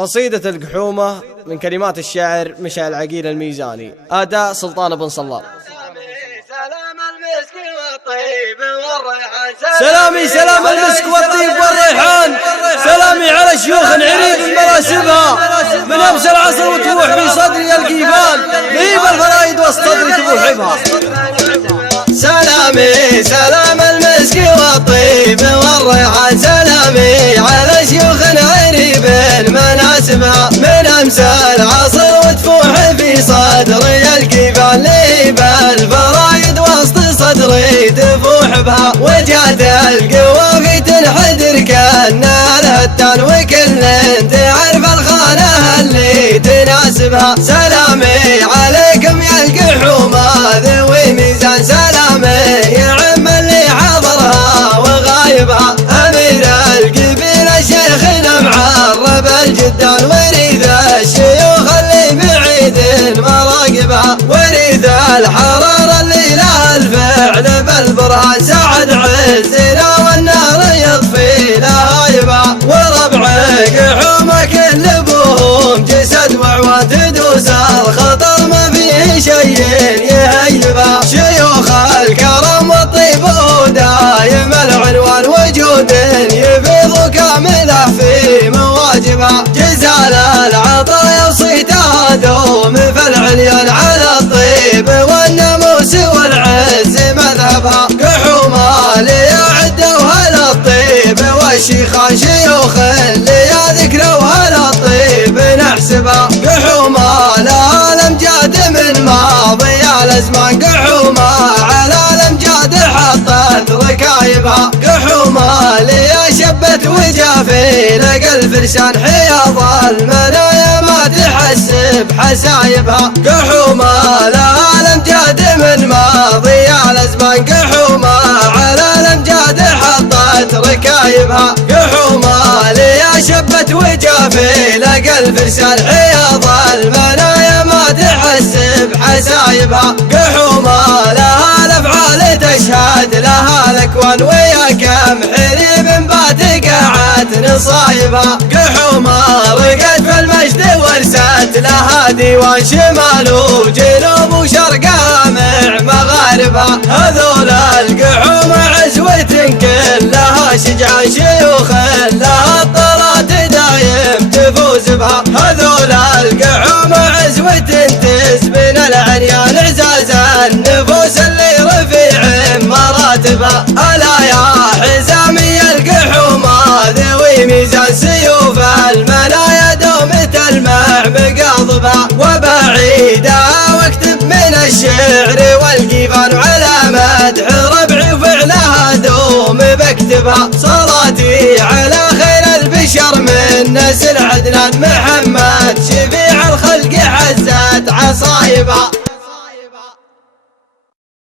قصيدة القحومة من كلمات الشاعر مشعل عقيل الميزاني، أداء سلطان بن صلاب. سلامي سلام المسك والطيب والريحان، سلامي على شيوخ عريض مناسبها، من امس العصر وتبوح في صدري القيفان، لهيب الفرايد والصدر تبوح بها. سلامي سلام المسك والطيب والريحان، سلامي على شيوخ عريب مناسبها، من امس العصر وتفوح في صدري القيفان، لهيب الفرايد وسط صدري تفوح بها. وجات القوافي تنحدر كأنها الهتان، وكل تعرف الخانة اللي تناسبها. سلامي عليكم يا القحومة ذوي ميزان، سلامي يعم اللي حضرها وغايبها. أمير القبيلة شيخنا معرب الجدان، وريث الشيوخ اللي بعيد مراقبها، وريث الحرارة اللي لها الفعل بالبرهان، سعد عزنا والنار يطفي لها يبها. وربع قحومة كل ابوهم جسد وعوان، تدوس الخطر ما فيه شيء يهيبها. شيوخ الكرم والطيب ودايم العنوان، وجود يفيض كامله في مواجبها. جزال العطايا وصيتها دوم في العليان، على الطيب والناموس والعز مذهبها. قحومة ليعدوها للطيب والشيخان، شيوخ اللي ذكروها للطيب نحسبها. قحومة لها الامجاد من ماضي الازمان، قحومة على الامجاد حطت ركايبها. قحومة لي شبت وجافي لقى الفرسان، حياض المنايا ما تحسب حسايبها. قحومة لها الامجاد من ماضي الازمان، قحومة على الامجاد حطت ركايبها. قحومة لي شبت وجافي لقى الفرسان، حياض المنايا ما تحسب حسايبها. قحومة لها الافعال تشهد لها الاكوان، ويا كم حريب بات قاعت نصايبها. قحومة رقت في المجد ورست لها ديوان، شمال وجنوب وشرقها مع مغاربها. هذول القحومة عزوة كلها شجعان، شيوخ لها الطلات دايم تفوز بها. هذول القحومة عزوة تسبن العريان، عزاز النفوس اللي رفيع مراتبها. ألا يا حزامي القحومة ذوي ميزان، سيوف المنايا دوم تلمع مقاضبها. وبعيدها واكتب من الشعر والقيفان، وعلى مدح ربعي وفعلها دوم بكتبها. صلاتي على خير البشر من نسل عدنان، محمد شفيع الخلق حزت عصايبها.